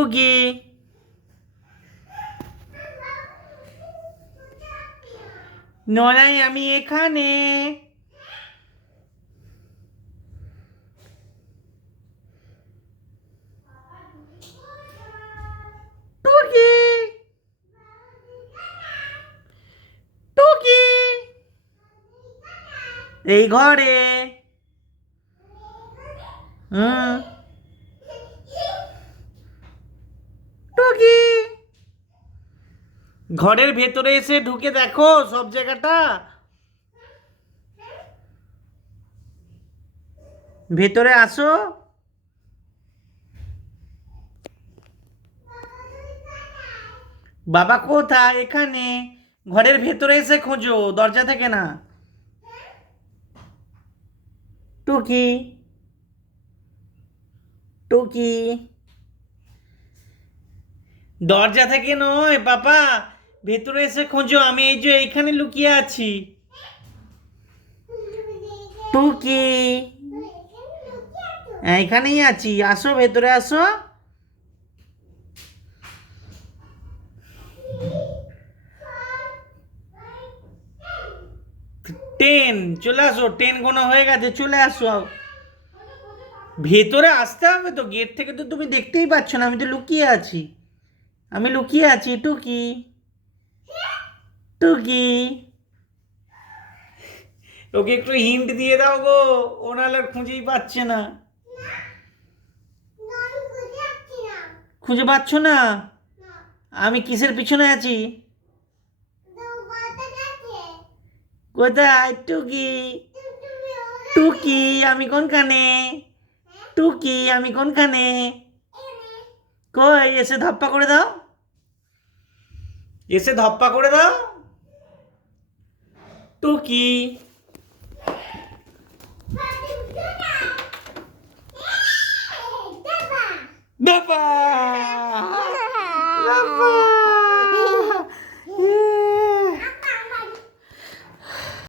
টুকি নড়াই আমি এখানে। টুকি টুকি এই ঘরে। হুম টুকি ঘরের ভেতরে এসে ঢুকে দেখো সব জায়গাটা। ভেতরে আসো। বাবা কোথায়? এখানে। ঘরের ভেতরে এসে খোঁজো, দরজা থেকে না। টুকি টুকি দরজা থেকে নয় বাবা, ভেতরে এসে খোঁজো। আমি এই যে এইখানে লুকিয়ে আছি। টুকি এখানেই আছি, আসো ভেতরে আসো। টেন চলে আসো, টেন গোনা হয়ে গেছে, চলে আসো। ভেতরে আসতে হবে তো, গেট থেকে তো তুমি দেখতেই পাচ্ছ না, আমি তো লুকিয়ে আছি। আমি লুকিয়ে আছি টুকি টুকি। ওকে একটু হিন্ট দিয়ে দাও গো, ও নাহলে আর খুঁজেই পাচ্ছে না। খুঁজে পাচ্ছ না? আমি কিসের পিছনে আছি? কোথায়? টুকি টুকি আমি কোনখানে? টুকি আমি কোনখানে? কই এসে ধাপ্পা করে দাও, এসে ধাপ্পা করে দাও। টুকি বাবা বাবা